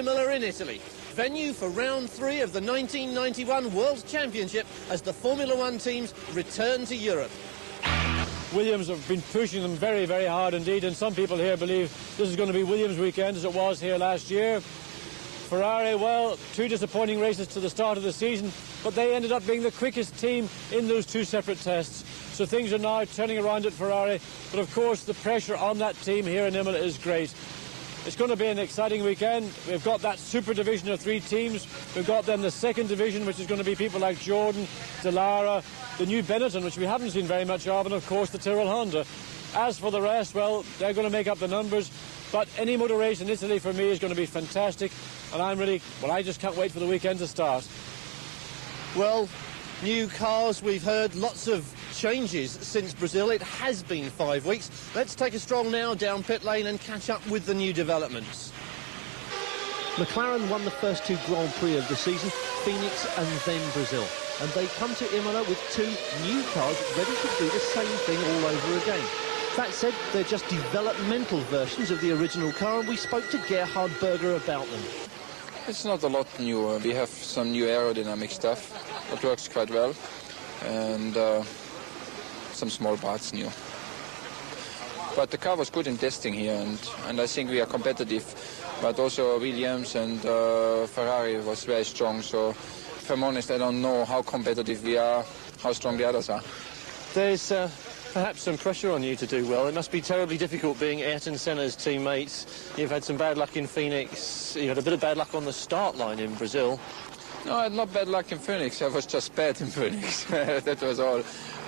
Imola in Italy, venue for round 3 of the 1991 World Championship as the Formula One teams return to Europe. Williams have been pushing them very, very hard indeed, and some people here believe this is going to be Williams' weekend as it was here last year. Ferrari, well, 2 disappointing races to the start of the season, but they ended up being the quickest team in those 2 separate tests. So things are now turning around at Ferrari, but of course the pressure on that team here in Imola is great. It's going to be an exciting weekend. We've got that super division of 3 teams. We've got then the second division, which is going to be people like Jordan, Delara, the new Benetton, which we haven't seen very much of, and of course the Tyrrell Honda. As for the rest, well, they're going to make up the numbers. But any motor race in Italy for me is going to be fantastic, and I just can't wait for the weekend to start. Well, new cars, we've heard lots of changes since Brazil. It has been 5 weeks. Let's take a stroll now down pit lane and catch up with the new developments. McLaren won the first 2 Grand Prix of the season, Phoenix and then Brazil. And they come to Imola with 2 new cars ready to do the same thing all over again. That said, they're just developmental versions of the original car, and we spoke to Gerhard Berger about them. It's not a lot new. We have some new aerodynamic stuff that works quite well, and some small parts new. But the car was good in testing here, and I think we are competitive. But also Williams and Ferrari was very strong, so if I'm honest, I don't know how competitive we are, how strong the others are. There's perhaps some pressure on you to do well. It must be terribly difficult being Ayrton Senna's teammates. You've had some bad luck in Phoenix. You had a bit of bad luck on the start line in Brazil. No, I had not bad luck in Phoenix. I was just bad in Phoenix. That was all.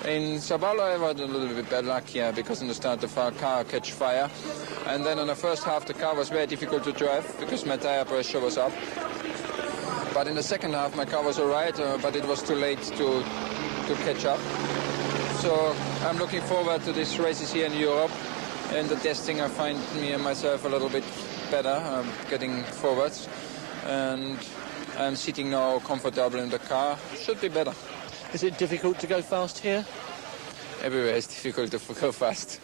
In Sabalo, I had a little bit bad luck here because in the start the car catch fire. And then in the first half the car was very difficult to drive because my tire pressure was up. But in the second half my car was all right, but it was too late to catch up. So I'm looking forward to these races here in Europe. And the testing, I find me and myself a little bit better, getting forwards. And I'm sitting now comfortable in the car. Should be better. Is it difficult to go fast here? Everywhere it's difficult to go fast.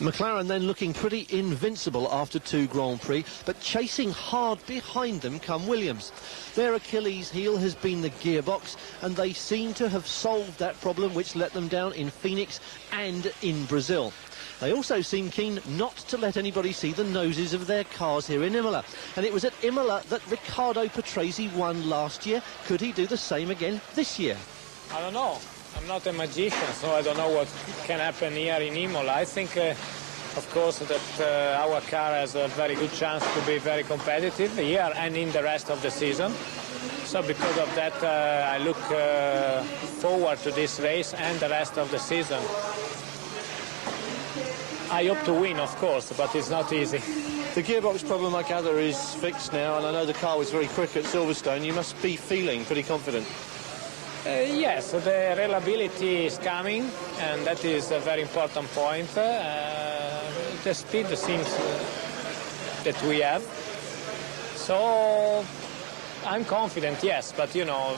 McLaren then looking pretty invincible after 2 Grand Prix, but chasing hard behind them come Williams. Their Achilles heel has been the gearbox, and they seem to have solved that problem which let them down in Phoenix and in Brazil. They also seem keen not to let anybody see the noses of their cars here in Imola. And it was at Imola that Riccardo Patrese won last year. Could he do the same again this year? I don't know. I'm not a magician, so I don't know what can happen here in Imola. I think, of course, that our car has a very good chance to be very competitive here and in the rest of the season. So because of that, I look forward to this race and the rest of the season. I hope to win, of course, but it's not easy. The gearbox problem, I gather, is fixed now, and I know the car was very quick at Silverstone. You must be feeling pretty confident. Yes, the reliability is coming, and that is a very important point. The speed seems that we have. So I'm confident, yes, but you know,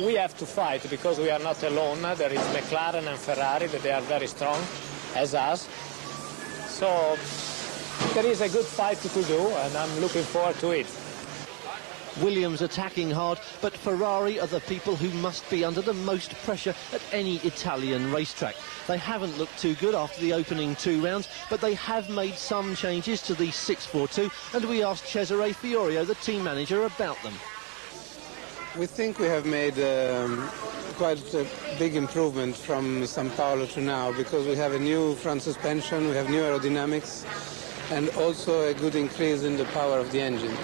we have to fight because we are not alone. There is McLaren and Ferrari that they are very strong as us. So there is a good fight to do, and I'm looking forward to it. Williams attacking hard, but Ferrari are the people who must be under the most pressure at any Italian racetrack. They haven't looked too good after the opening 2 rounds, but they have made some changes to the 642, and we asked Cesare Fiorio, the team manager, about them. We think we have made quite a big improvement from São Paulo to now, because we have a new front suspension, we have new aerodynamics, and also a good increase in the power of the engine.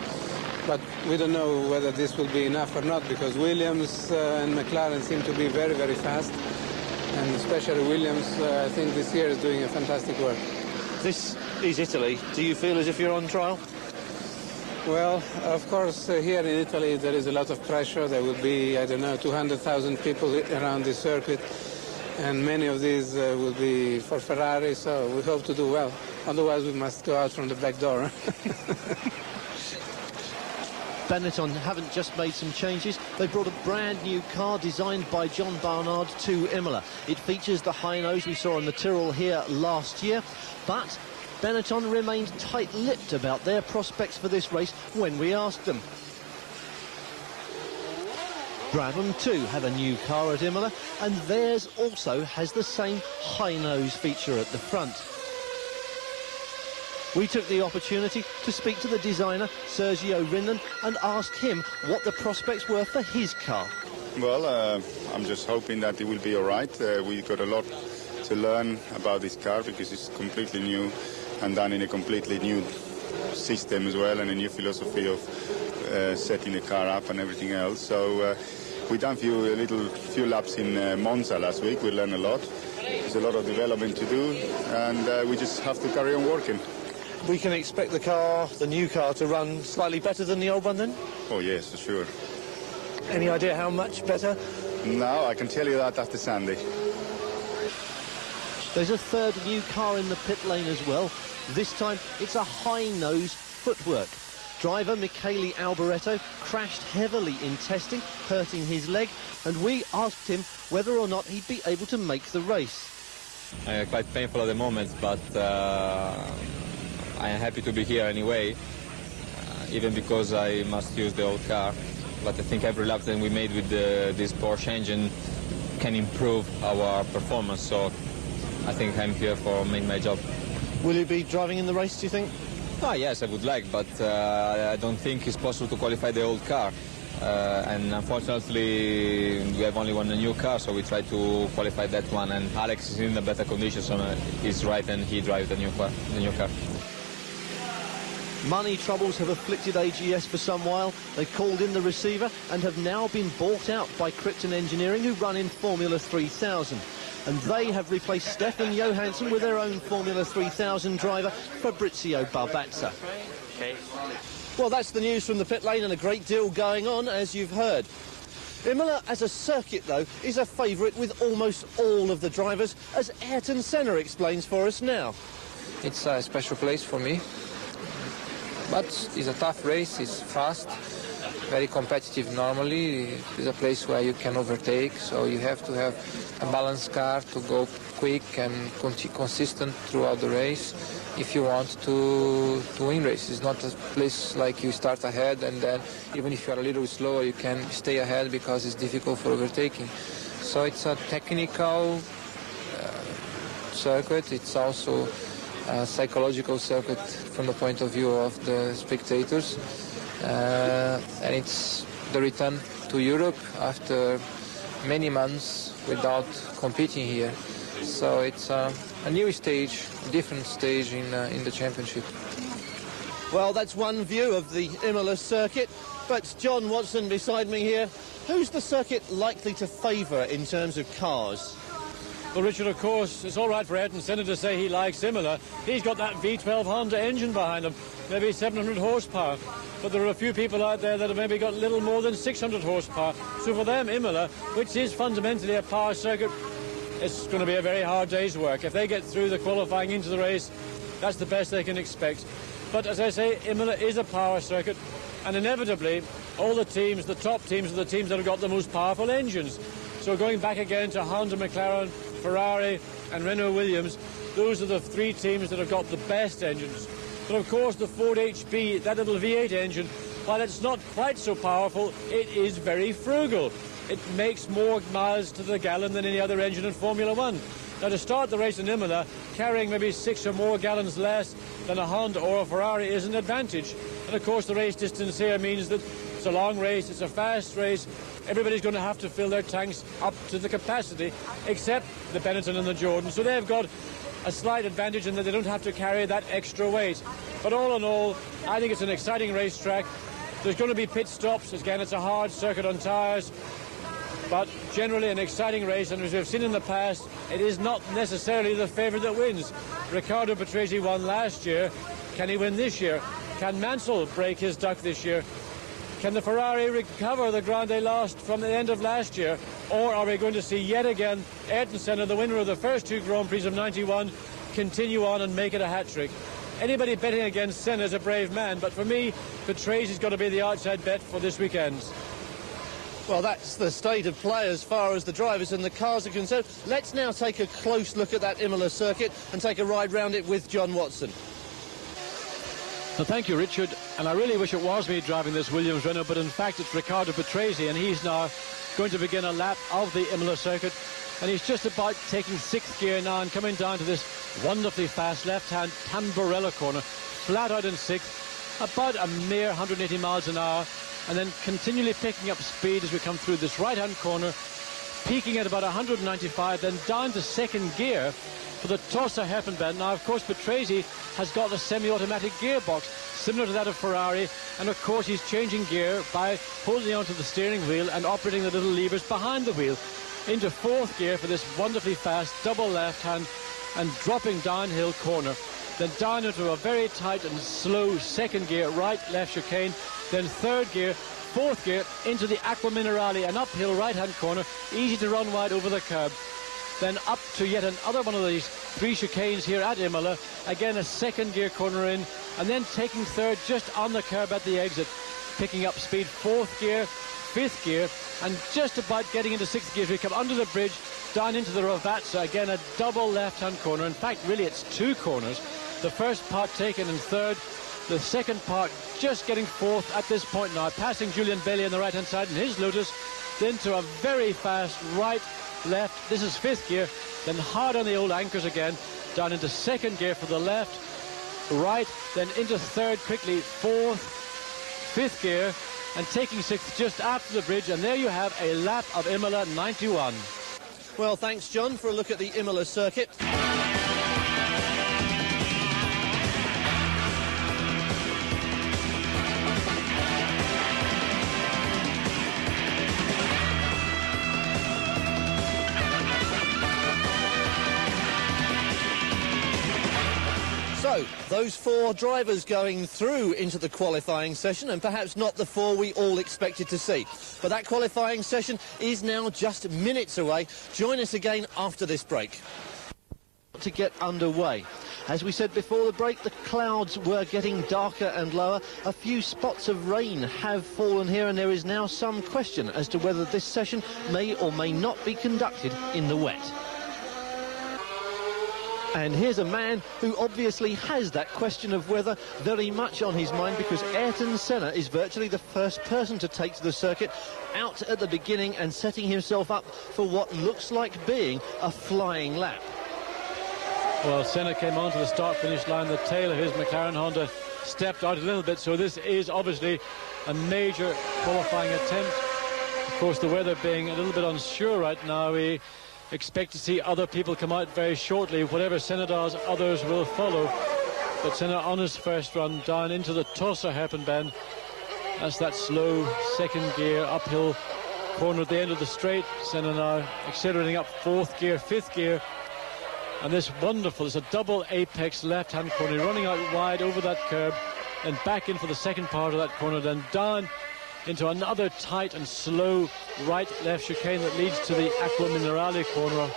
But we don't know whether this will be enough or not, because Williams and McLaren seem to be very, very fast. And especially Williams, I think this year is doing a fantastic work. This is Italy. Do you feel as if you're on trial? Well, of course, here in Italy there is a lot of pressure. There will be, I don't know, 200,000 people around the circuit. And many of these will be for Ferrari, so we hope to do well. Otherwise, we must go out from the back door. Benetton haven't just made some changes. They brought a brand new car designed by John Barnard to Imola. It features the high nose we saw on the Tyrrell here last year, but Benetton remained tight-lipped about their prospects for this race when we asked them. Brabham too have a new car at Imola, and theirs also has the same high nose feature at the front. We took the opportunity to speak to the designer, Sergio Rinnan, and ask him what the prospects were for his car. Well, I'm just hoping that it will be all right. We've got a lot to learn about this car because it's completely new and done in a completely new system as well, and a new philosophy of setting the car up and everything else. So we've done a few laps in Monza last week. We learned a lot. There's a lot of development to do, and we just have to carry on working. We can expect the new car, to run slightly better than the old one then? Oh yes, for sure. Any idea how much better? No, I can tell you that after Sunday. There's a third new car in the pit lane as well. This time it's a high-nose footwork. Driver Michele Alboreto crashed heavily in testing, hurting his leg, and we asked him whether or not he'd be able to make the race. Quite painful at the moment, but I am happy to be here anyway, even because I must use the old car. But I think every lap that we made with this Porsche engine can improve our performance, so I think I'm here for making my job. Will you be driving in the race, do you think? Yes, I would like, but I don't think it's possible to qualify the old car. And unfortunately, we have only one new car, so we try to qualify that one. And Alex is in a better condition, so he's right, and he drives the new car. Money troubles have afflicted AGS for some while. They called in the receiver and have now been bought out by Krypton Engineering, who run in Formula 3000. And they have replaced Stefan Johansson with their own Formula 3000 driver, Fabrizio Barbazza. Well, that's the news from the pit lane, and a great deal going on, as you've heard. Imola as a circuit, though, is a favourite with almost all of the drivers, as Ayrton Senna explains for us now. It's a special place for me, but it's a tough race, it's fast, very competitive normally. It's a place where you can overtake, so you have to have a balanced car to go quick and consistent throughout the race if you want to win races. It's not a place like you start ahead and then even if you are a little slower you can stay ahead because it's difficult for overtaking. So it's a technical circuit. It's also a psychological circuit from the point of view of the spectators, and it's the return to Europe after many months without competing here. So it's a new stage, a different stage in the championship. Well, that's one view of the Imola circuit, but John Watson beside me here, who's the circuit likely to favour in terms of cars? Well, Richard, of course, it's all right for Ayrton Senna to say he likes Imola. He's got that V12 Honda engine behind him, maybe 700 horsepower. But there are a few people out there that have maybe got little more than 600 horsepower. So for them, Imola, which is fundamentally a power circuit, it's going to be a very hard day's work. If they get through the qualifying into the race, that's the best they can expect. But as I say, Imola is a power circuit, and inevitably, all the teams, the top teams, are the teams that have got the most powerful engines. So going back again to Honda, McLaren, Ferrari and Renault Williams, those are the three teams that have got the best engines. But of course the Ford HB, that little V8 engine, while it's not quite so powerful, it is very frugal. It makes more miles to the gallon than any other engine in Formula One. Now to start the race in Imola, carrying maybe 6 or more gallons less than a Honda or a Ferrari is an advantage. And of course the race distance here means that it's a long race, it's a fast race. Everybody's going to have to fill their tanks up to the capacity, except the Benetton and the Jordan. So they've got a slight advantage in that they don't have to carry that extra weight. But all in all, I think it's an exciting racetrack. There's going to be pit stops. Again, it's a hard circuit on tyres. But generally an exciting race, and as we've seen in the past, it is not necessarily the favourite that wins. Riccardo Patrese won last year. Can he win this year? Can Mansell break his duck this year? Can the Ferrari recover the ground they lost from the end of last year? Or are we going to see yet again Ayrton Senna, the winner of the first 2 Grand Prix of '91, continue on and make it a hat-trick? Anybody betting against Senna is a brave man, but for me, Patrese's got to be the outside bet for this weekend. Well, that's the state of play as far as the drivers and the cars are concerned. Let's now take a close look at that Imola circuit and take a ride round it with John Watson. Well, thank you, Richard. And I really wish it was me driving this Williams Renault, but in fact it's Riccardo Patrese, and he's now going to begin a lap of the Imola circuit. And he's just about taking 6th gear now and coming down to this wonderfully fast left-hand Tamburello corner, flat out in 6th, about a mere 180 miles an hour, and then continually picking up speed as we come through this right-hand corner, peaking at about 195, then down to 2nd gear for the Tosa hairpin bend. Now, of course, Patrese has got a semi-automatic gearbox, similar to that of Ferrari, and of course he's changing gear by holding onto the steering wheel and operating the little levers behind the wheel into 4th gear for this wonderfully fast double left-hand and dropping downhill corner. Then down into a very tight and slow 2nd gear, right-left chicane, then 3rd gear, 4th gear into the Acqua Minerale, an uphill right-hand corner, easy to run wide over the curb. Then up to yet another one of these 3 chicanes here at Imola, again a 2nd gear corner in, and then taking 3rd just on the curb at the exit, picking up speed, 4th gear, 5th gear, and just about getting into 6th gear as we come under the bridge, down into the Rovazza, again a double left-hand corner. In fact, really it's 2 corners. The first part taken in 3rd, the second part just getting 4th at this point now, passing Julian Bailey on the right-hand side in his Lotus, then to a very fast right, left. This is 5th gear, then hard on the old anchors again, down into 2nd gear for the left, right, then into 3rd quickly, 4th, 5th gear, and taking 6th just after the bridge, and there you have a lap of Imola 91. Well, thanks, John, for a look at the Imola circuit. So, those 4 drivers going through into the qualifying session, and perhaps not the 4 we all expected to see. But that qualifying session is now just minutes away. Join us again after this break. To get underway. As we said before the break, the clouds were getting darker and lower. A few spots of rain have fallen here, and there is now some question as to whether this session may or may not be conducted in the wet. And here's a man who obviously has that question of weather very much on his mind, because Ayrton Senna is virtually the first person to take to the circuit, out at the beginning and setting himself up for what looks like being a flying lap. Well, Senna came onto the start-finish line. The tail of his McLaren Honda stepped out a little bit, so this is obviously a major qualifying attempt. Of course, the weather being a little bit unsure right now, we expect to see other people come out very shortly. Whatever Senna does, others will follow. But Senna on his first run down into the Tosa hairpin bend. That's that slow 2nd gear uphill corner at the end of the straight. Senna now accelerating up 4th gear, 5th gear. And this wonderful, it's a double apex left-hand corner, running out wide over that curb and back in for the second part of that corner, then down into another tight and slow right-left chicane that leads to the Acqua Minerale corner.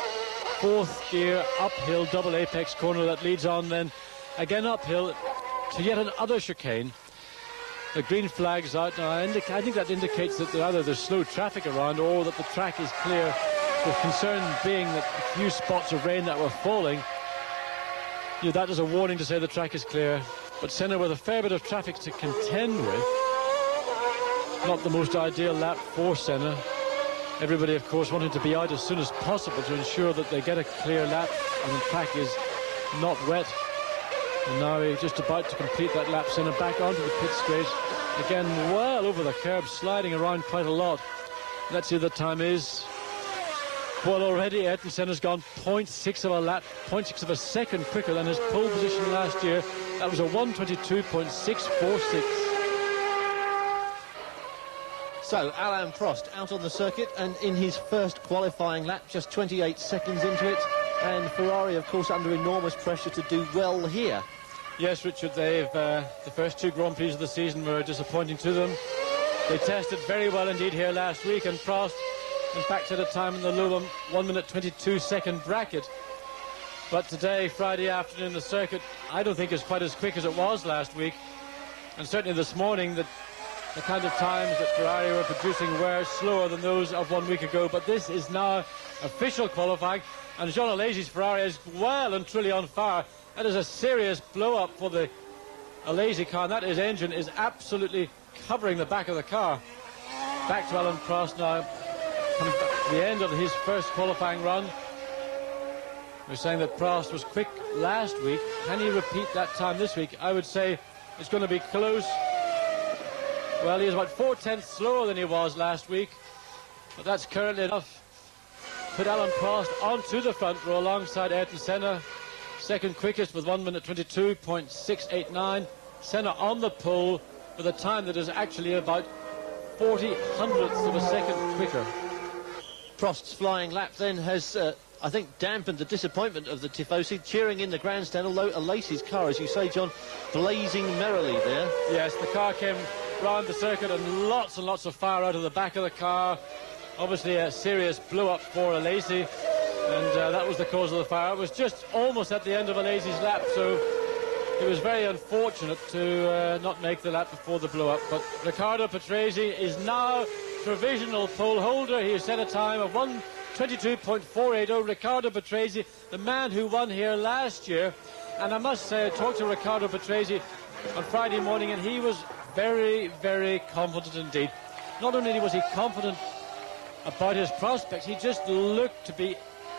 4th gear uphill double apex corner that leads on then again uphill to yet another chicane. The green flag's out now. I think that indicates that either there's slow traffic around or that the track is clear, with concern being that a few spots of rain that were falling. That is a warning to say the track is clear. But Senna with a fair bit of traffic to contend with. Not the most ideal lap for Senna. Everybody, of course, wanting to be out as soon as possible to ensure that they get a clear lap and the track is not wet. And now he's just about to complete that lap. Senna back onto the pit straight. Again, well over the curb, sliding around quite a lot. Let's see what the time is. Well, already Ayrton Senna's gone 0.6 of a lap, 0.6 of a second quicker than his pole position last year. That was a 1:22.646. So, Alain Prost out on the circuit, and in his first qualifying lap, just 28 seconds into it, and Ferrari, of course, under enormous pressure to do well here. Yes, Richard, they've the first 2 Grand Prix of the season were disappointing to them. They tested very well indeed here last week, and Prost, in fact, at a time in the low 1:22 bracket. But today, Friday afternoon, the circuit, I don't think is quite as quick as it was last week. And certainly this morning, the kind of times that Ferrari were producing were slower than those of 1 week ago. But this is now official qualifying, and Jean Alesi's Ferrari is well and truly on fire. That is a serious blow-up for the a lazy car, and that his engine is absolutely covering the back of the car. Back to Alain Prost now, coming back to the end of his first qualifying run. We're saying that Prost was quick last week. Can he repeat that time this week? I would say it's going to be close. Well, he is about 4/10 slower than he was last week, but that's currently enough. Put Alain Prost onto the front row alongside Ayrton Senna, second quickest with 1 minute 22.689. Senna on the pole with a time that is actually about 40 hundredths of a second quicker. Prost's flying lap then has, I think, dampened the disappointment of the Tifosi, cheering in the grandstand, although Alesi's car, as you say, John, blazing merrily there. Yes, the car came round the circuit and lots of fire out of the back of the car. Obviously a serious blow-up for Alesi, and that was the cause of the fire. It was just almost at the end of Alesi's lap, so it was very unfortunate to not make the lap before the blow-up. But Riccardo Patrese is now provisional pole holder. He has set a time of 1:22.480. Riccardo Patrese, the man who won here last year. And I must say, I talked to Riccardo Patrese on Friday morning, and he was very, very confident indeed. Not only was he confident about his prospects, he just looked to be,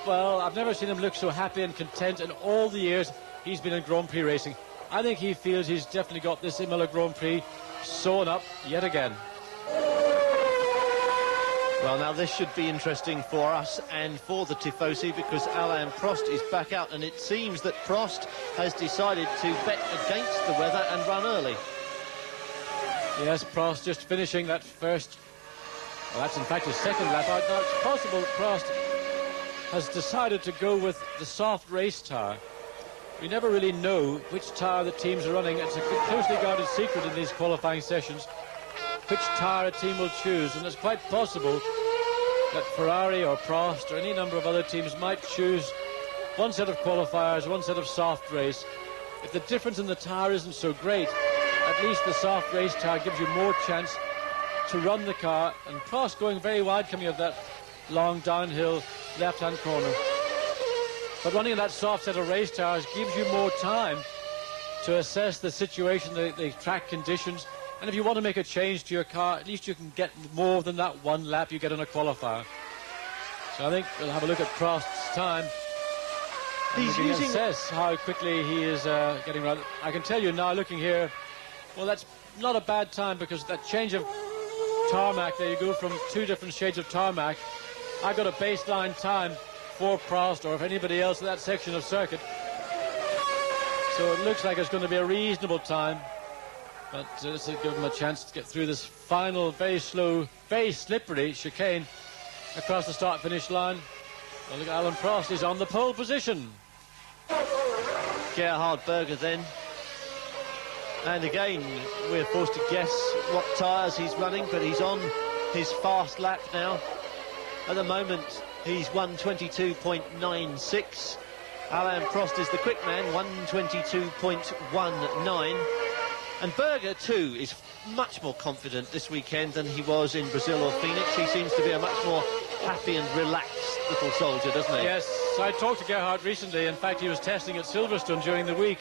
well, I've never seen him look so happy and content in all the years he's been in Grand Prix racing. I think he feels he's definitely got this Imola Grand Prix sewn up yet again. Well, now this should be interesting for us and for the Tifosi, because Alain Prost is back out, and it seems that Prost has decided to bet against the weather and run early. Yes, Prost just finishing that first, well, that's in fact his second lap out. Now it's possible that Prost has decided to go with the soft race tyre. We never really know which tyre the teams are running. It's a closely guarded secret in these qualifying sessions, which tyre a team will choose, and it's quite possible that Ferrari or Prost or any number of other teams might choose one set of qualifiers, one set of soft race. If the difference in the tyre isn't so great, at least the soft race tyre gives you more chance to run the car, and Prost going very wide coming up that long downhill left-hand corner. But running in that soft set of race tyres gives you more time to assess the situation, the track conditions, and if you want to make a change to your car, at least you can get more than that one lap you get on a qualifier. So I think we'll have a look at Prost's time. He's using... assess how quickly he is getting around. I can tell you now, looking here, well, that's not a bad time, because that change of tarmac there, you go from two different shades of tarmac. I've got a baseline time for Prost, or if anybody else in that section of circuit. So it looks like it's going to be a reasonable time. But this will give him a chance to get through this final, very slow, very slippery chicane across the start-finish line. Well, look, Alain Prost is on the pole position. Gerhard Berger then. And again, we're forced to guess what tyres he's running, but he's on his fast lap now. At the moment, he's 1:22.96. Alain Prost is the quick man, 1:22.19. And Berger, too, is much more confident this weekend than he was in Brazil or Phoenix. He seems to be a much more happy and relaxed little soldier, doesn't he? Yes, I talked to Gerhard recently. In fact, he was testing at Silverstone during the week.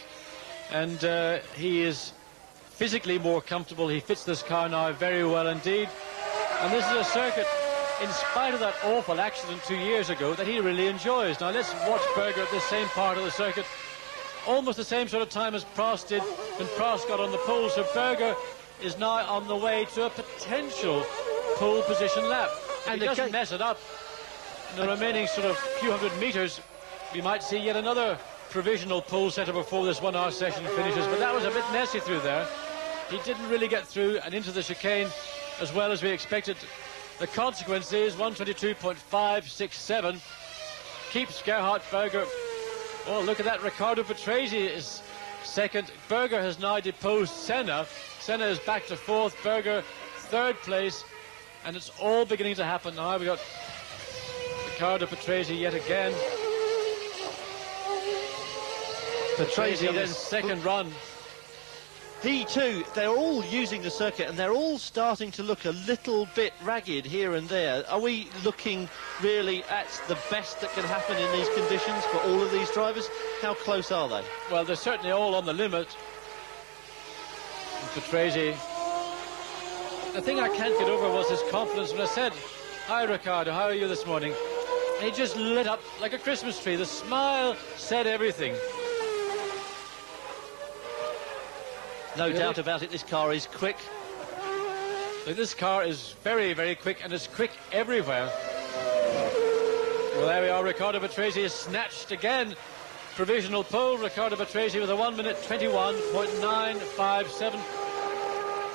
And he is physically more comfortable. He fits this car now very well indeed. And this is a circuit, in spite of that awful accident 2 years ago, that he really enjoys. Now let's watch Berger at this same part of the circuit. Almost the same sort of time as Prost did when Prost got on the pole. So Berger is now on the way to a potential pole position lap. And he doesn't mess it up. In the remaining sort of few hundred meters, we might see yet another provisional pole setter before this 1 hour session finishes. But that was a bit messy through there. He didn't really get through and into the chicane as well as we expected. The consequence is 1:22.567 keeps Gerhard Berger. Oh, look at that. Riccardo Patrese is second. Berger has now deposed Senna. Senna is back to fourth. Berger third place. And it's all beginning to happen now. We've got Riccardo Patrese yet again. Patrese then second run. He too, they're all using the circuit, and they're all starting to look a little bit ragged here and there. Are we looking really at the best that can happen in these conditions for all of these drivers? How close are they? Well, they're certainly all on the limit. Patrese. The thing I can't get over was his confidence when I said, "Hi Riccardo, how are you this morning?" And he just lit up like a Christmas tree. The smile said everything. No doubt about it, this car is quick. This car is very, very quick, and it's quick everywhere. Well, there we are. Riccardo Patrese is snatched again. Provisional pole. Riccardo Patrese with a 1 minute 21.957.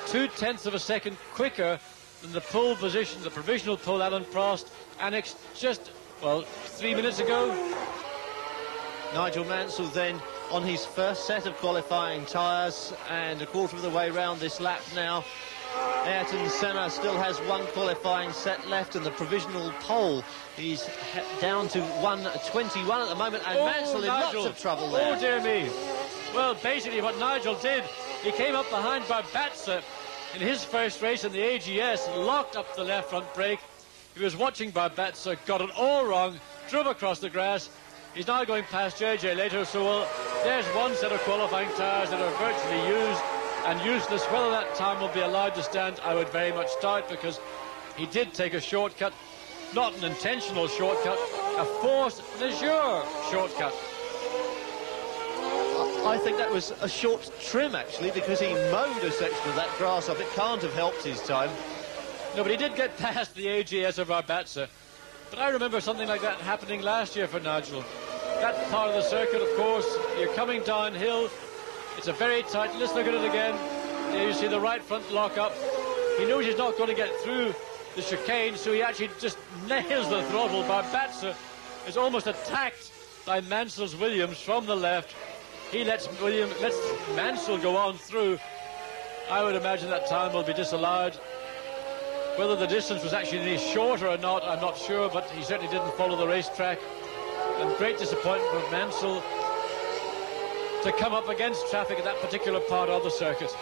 0.2 of a second quicker than the pole position, the provisional pole, Alain Prost, annexed just, well, 3 minutes ago. Nigel Mansell then on his first set of qualifying tyres, and a quarter of the way round this lap now. Ayrton Senna still has one qualifying set left, and the provisional pole is down to 1:21 at the moment, and Mansell in lots of trouble there. Oh dear me. Well, basically what Nigel did, he came up behind Barbazza in his first race in the AGS, locked up the left front brake. He was watching Barbazza, got it all wrong, drove across the grass. He's now going past JJ later, so well, there's one set of qualifying tyres that are virtually used and useless. Whether that time will be allowed to stand, I would very much doubt, because he did take a shortcut, not an intentional shortcut, a force majeure shortcut. I think that was a short trim, actually, because he mowed a section of that grass up. It can't have helped his time. No, but he did get past the AGS of Barbazza. But I remember something like that happening last year for Nigel. That part of the circuit, of course, you're coming downhill. It's a very tight, let's look at it again. There you see the right front lock up. He knows he's not going to get through the chicane, so he actually just nails the throttle. Barbazza is almost attacked by Mansell's Williams from the left. He lets Mansell go on through. I would imagine that time will be disallowed. Whether the distance was actually any shorter or not, I'm not sure, but he certainly didn't follow the racetrack. And great disappointment for Mansell to come up against traffic at that particular part of the circuit.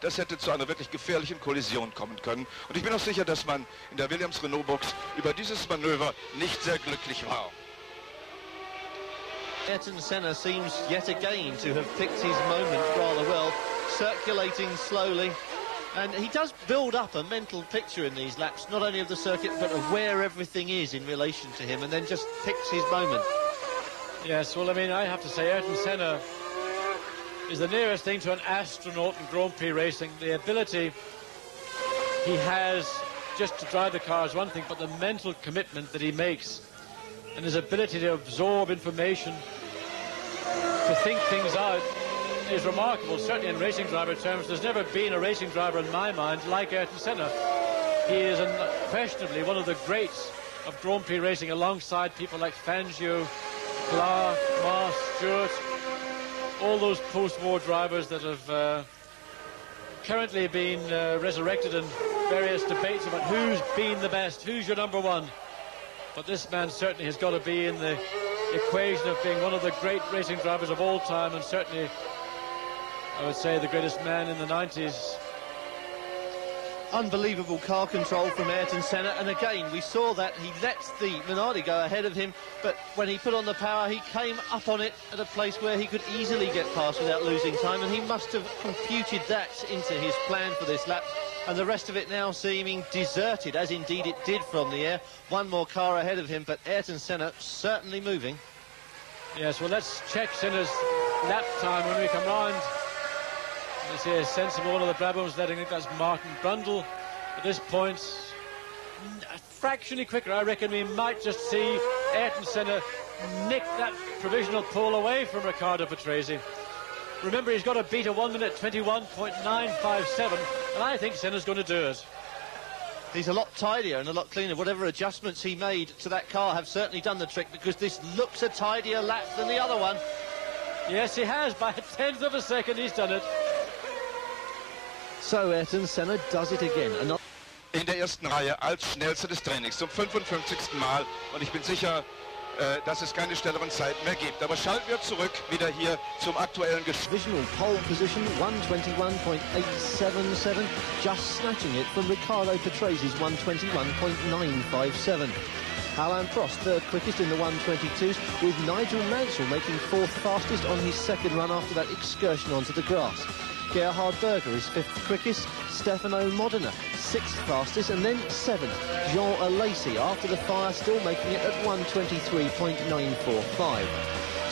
Das hätte zu einer wirklich gefährlichen Kollision kommen können. Und ich bin auch sicher, dass man in der Williams-Renault-Box über dieses Manöver nicht sehr glücklich war. Ayrton Senna seems yet again to have picked his moment rather well, circulating slowly. And he does build up a mental picture in these laps, not only of the circuit, but of where everything is in relation to him, and then just picks his moment. Yes, well, I mean, I have to say Ayrton Senna is the nearest thing to an astronaut in Grand Prix racing. The ability he has just to drive the car is one thing, but the mental commitment that he makes and his ability to absorb information, to think things out, is remarkable. Certainly in racing driver terms, there's never been a racing driver in my mind like Ayrton Senna. He is unquestionably one of the greats of Grand Prix racing, alongside people like Fangio, Clark, Moss, Stewart, all those post-war drivers that have currently been resurrected in various debates about who's been the best, who's your number one. But this man certainly has got to be in the equation of being one of the great racing drivers of all time, and certainly I would say the greatest man in the 90s. Unbelievable car control from Ayrton Senna, and again we saw that he let the Minardi go ahead of him, but when he put on the power he came up on it at a place where he could easily get past without losing time, and he must have computed that into his plan for this lap, and the rest of it now seeming deserted, as indeed it did from the air. One more car ahead of him, but Ayrton Senna certainly moving. Yes, well, let's check Senna's lap time when we come round. You see a sensible one of the Brabhams letting it. That's Martin Brundle. At this point, fractionally quicker. I reckon we might just see Ayrton Senna nick that provisional pole away from Riccardo Patrese. Remember, he's got to beat a 1 minute 21.957, and I think Senna's going to do it. He's a lot tidier and a lot cleaner. Whatever adjustments he made to that car have certainly done the trick, because this looks a tidier lap than the other one. Yes, he has. By a 1/10 of a second, he's done it. So Ayrton Senna does it again. In der ersten Reihe als schnellster des Trainings zum 55. Mal, und ich bin sicher, dass es keine schnelleren Zeiten mehr gibt. Aber schalten wir zurück wieder hier zum aktuellen Provisional pole position 121.877, just snatching it from Riccardo Patrese's 121.957. Alain Prost third quickest in the 122s, with Nigel Mansell making fourth fastest on his second run after that excursion onto the grass. Gerhard Berger is 5th quickest, Stefano Modena 6th fastest, and then 7th, Jean Alesi, after the fire, still making it at 1:23.945.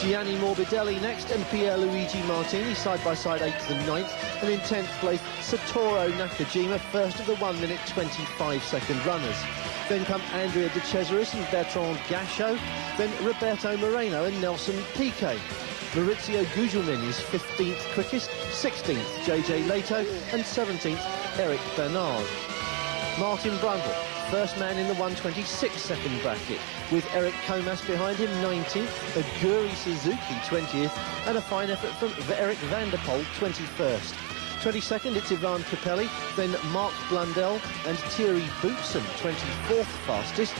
Gianni Morbidelli next, and Pierluigi Martini side by side 8th and 9th, and in 10th place Satoru Nakajima, first of the 1-minute 25-second runners. Then come Andrea De Cesaris and Bertrand Gachot, then Roberto Moreno and Nelson Piquet. Maurizio Gugelmin is 15th quickest, 16th JJ Leto, and 17th Eric Bernard. Martin Brundle, first man in the 1:26-second bracket, with Eric Comas behind him 19th, Aguri Suzuki 20th, and a fine effort from Eric van der Poel 21st. 22nd, it's Ivan Capelli, then Mark Blundell and Thierry Boutsen, 24th fastest.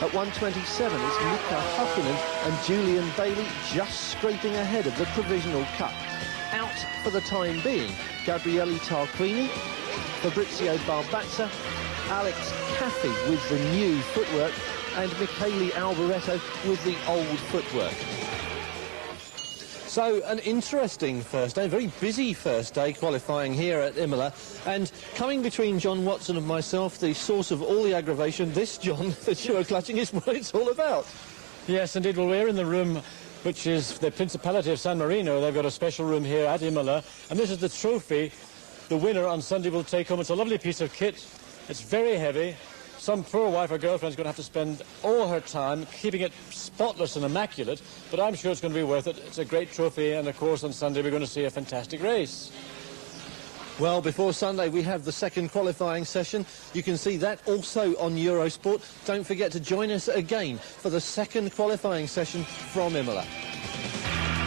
At 1:27, it's Mika Hakkinen and Julian Bailey just scraping ahead of the Provisional Cup. Out for the time being, Gabriele Tarquini, Fabrizio Barbazza, Alex Caffey with the new footwork, and Michele Alboreto with the old footwork. So, an interesting first day, very busy first day qualifying here at Imola, and coming between John Watson and myself, the source of all the aggravation, this, John, that you are clutching is what it's all about. Yes, indeed. Well, we're in the room which is the Principality of San Marino. They've got a special room here at Imola, and this is the trophy the winner on Sunday will take home. It's a lovely piece of kit. It's very heavy. Some poor wife or girlfriend's going to have to spend all her time keeping it spotless and immaculate, but I'm sure it's going to be worth it. It's a great trophy, and of course on Sunday we're going to see a fantastic race. Well, before Sunday we have the second qualifying session. You can see that also on Eurosport. Don't forget to join us again for the second qualifying session from Imola.